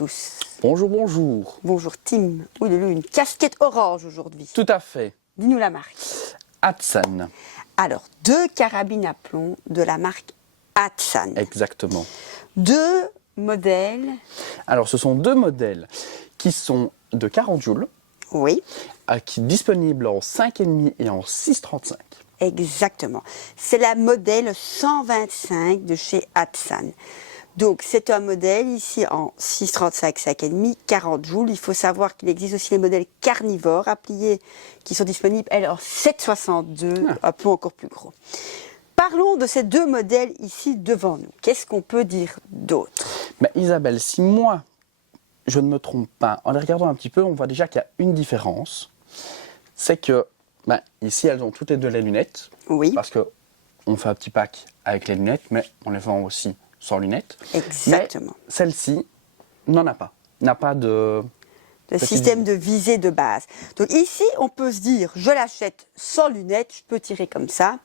tous. Bonjour, bonjour. Bonjour Tim. Oui, Lulu, une casquette orange aujourd'hui. Tout à fait. Dis-nous la marque. Hatsan. Alors, 2 carabines à plomb de la marque Hatsan. Exactement. 2 modèles. Alors, ce sont 2 modèles qui sont de 40 joules, Oui, qui sont disponibles en 5,5 et en 6,35. exactement. C'est la modèle 125 de chez Hatsan. Donc, c'est un modèle ici en 6,35, 5,5, 40 joules. Il faut savoir qu'il existe aussi les modèles carnivores à plier qui sont disponibles, elles, en 7,62, un peu encore plus gros. Parlons de ces 2 modèles ici devant nous. Qu'est-ce qu'on peut dire d'autre? Mais Isabelle, si moi, je ne me trompe pas, en les regardant un petit peu, on voit déjà qu'il y a une différence. C'est que, ici, elles ont toutes les 2 les lunettes. Oui, Parce qu'on fait un petit pack avec les lunettes, mais on les vend aussi sans lunettes. exactement. Mais celle-ci n'en a pas. N'a pas de... Le Petit système de visée de base. Donc ici, on peut se dire, je l'achète sans lunettes, je peux tirer comme ça.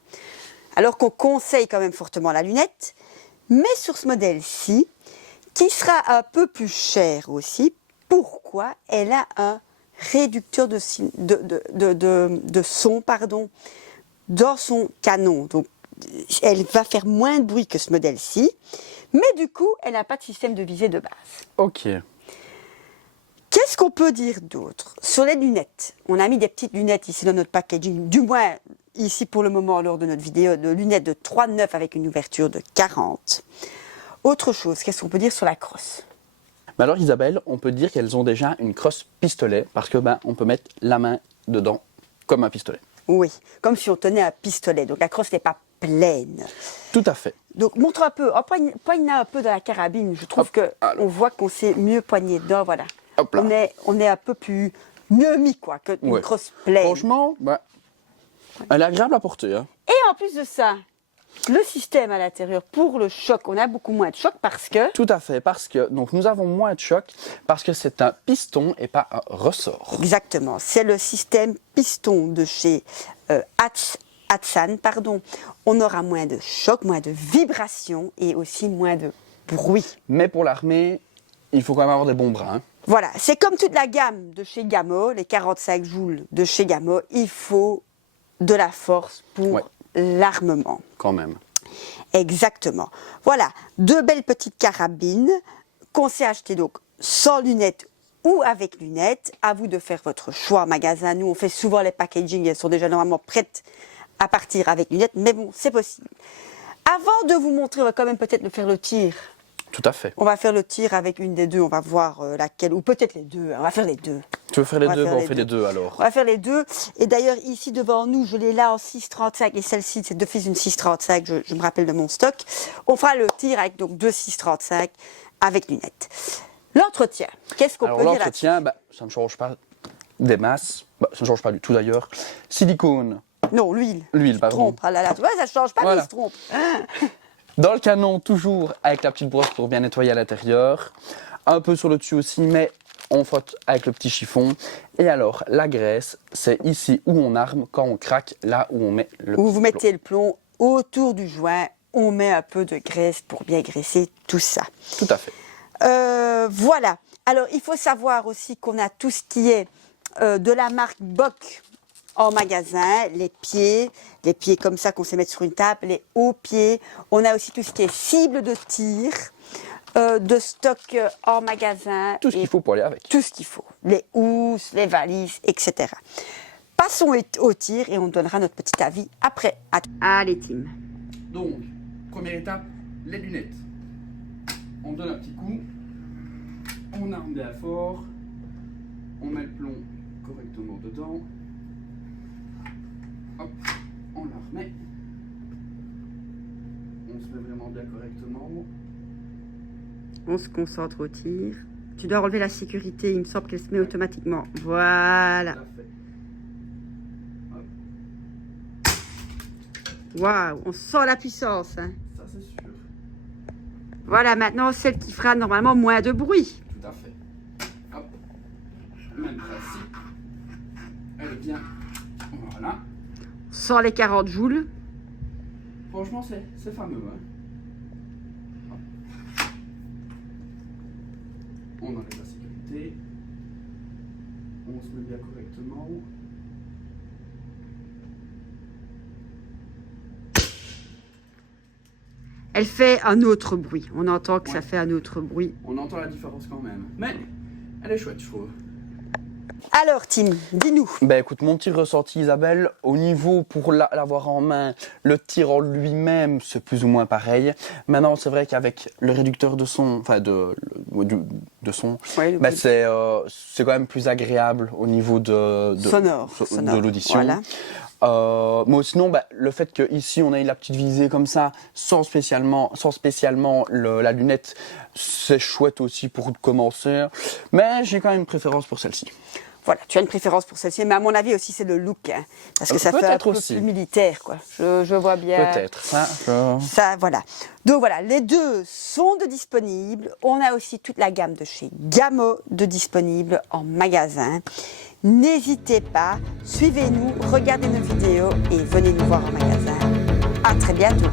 Alors qu'on conseille quand même fortement la lunette. Mais sur ce modèle-ci, qui sera un peu plus cher aussi, pourquoi? Elle a un réducteur de son dans son canon. Donc, elle va faire moins de bruit que ce modèle-ci. Mais du coup, elle n'a pas de système de visée de base. Ok. Qu'est-ce qu'on peut dire d'autre? Sur les lunettes, on a mis des petites lunettes ici dans notre packaging, du moins ici pour le moment lors de notre vidéo, de lunettes de 3,9 avec une ouverture de 40. Autre chose, qu'est-ce qu'on peut dire sur la crosse? Mais alors Isabelle, on peut dire qu'elles ont déjà une crosse pistolet parce que on peut mettre la main dedans comme un pistolet. Oui, comme si on tenait un pistolet, donc la crosse n'est pas pleine. Tout à fait. Donc montre un peu, poigne un peu dans la carabine, je trouve qu'on voit qu'on s'est mieux poigné dedans, voilà. Hop là. On est un peu plus mieux mis quoi, qu'une crosse pleine. Franchement, elle est agréable à porter. Hein. Et en plus de ça, le système à l'intérieur pour le choc, on a beaucoup moins de choc parce que... Tout à fait, parce que donc nous avons moins de choc parce que c'est un piston et pas un ressort. Exactement, c'est le système piston de chez Hatsan, pardon. On aura moins de choc, moins de vibrations et aussi moins de bruit. Mais pour l'armée, il faut quand même avoir des bons bras. Hein. Voilà, c'est comme toute la gamme de chez Gamo, les 45 joules de chez Gamo, il faut de la force pour l'armement. Quand même. Exactement. Voilà, 2 belles petites carabines qu'on s'est achetées donc sans lunettes ou avec lunettes. À vous de faire votre choix en magasin. Nous, on fait souvent les packaging, elles sont déjà normalement prêtes à partir avec lunettes, mais bon, c'est possible. Avant de vous montrer, on va quand même peut-être faire le tir. Tout à fait. On va faire le tir avec une des 2, on va voir laquelle, ou peut-être les 2, on va faire les 2. Tu veux faire les 2? On fait les 2 alors. On va faire les 2. Et d'ailleurs, ici devant nous, je l'ai là en 6,35 et celle-ci, c'est d'office une 6,35, je me rappelle de mon stock. On fera le tir avec donc 2 6,35 avec lunettes. L'entretien, qu'est-ce qu'on peut dire là-dessus? L'entretien, ça ne change pas des masses, ça ne change pas du tout d'ailleurs. Silicone. Non, l'huile. L'huile, pardon. Trompe, ah là là, tu vois, ça ne change pas, mais il se trompe. Dans le canon, toujours avec la petite brosse pour bien nettoyer à l'intérieur. Un peu sur le dessus aussi, mais on frotte avec le petit chiffon. Et alors, la graisse, c'est ici où on arme quand on craque, là où on met le Où vous mettez le plomb autour du joint, on met un peu de graisse pour bien graisser tout ça. Tout à fait. Voilà. Alors, il faut savoir aussi qu'on a tout ce qui est de la marque Bock en magasin, les pieds comme ça qu'on sait mettre sur une table, les hauts pieds. On a aussi tout ce qui est cible de tir, de stock en magasin. Tout ce qu'il faut pour aller avec. Tout ce qu'il faut. Les housses, les valises, etc. Passons au tir et on donnera notre petit avis après. Allez, Tim. Donc, première étape, les lunettes. On donne un petit coup, on arme bien fort, on met le plomb correctement dedans. Hop, on la remet. On se met vraiment bien correctement. On se concentre au tir. Tu dois relever la sécurité, il me semble qu'elle se met automatiquement. Voilà. Waouh, on sent la puissance. Hein. Ça c'est sûr. Voilà, maintenant celle qui fera normalement moins de bruit. Tout à fait. Hop. Même principe. Elle est bien. Voilà. Sans les 40 joules. Franchement, c'est fameux. Hein. On enlève la sécurité. On se met bien correctement. Elle fait un autre bruit. On entend que Ouais. ça fait un autre bruit. On entend la différence quand même. Mais elle est chouette, je trouve. Alors, Tim, dis-nous. Ben écoute, mon petit ressenti, Isabelle, au niveau pour l'avoir en main, le tir en lui-même, c'est plus ou moins pareil. Maintenant, c'est vrai qu'avec le réducteur de son, enfin de son, Ouais, ben c'est quand même plus agréable au niveau de sonore. l'audition. Voilà. Mais sinon, ben, le fait qu'ici on ait la petite visée comme ça, sans spécialement la lunette, c'est chouette aussi pour commencer. Mais j'ai quand même une préférence pour celle-ci. Voilà, tu as une préférence pour celle-ci, mais à mon avis aussi c'est le look, hein, parce que ça fait un Peut-être peu aussi. plus militaire, quoi. Je vois bien. Peut-être. Ça, voilà. Donc voilà, les deux sont de disponibles. On a aussi toute la gamme de chez Gamo de disponible en magasin. N'hésitez pas, suivez-nous, regardez nos vidéos et venez nous voir en magasin. À très bientôt.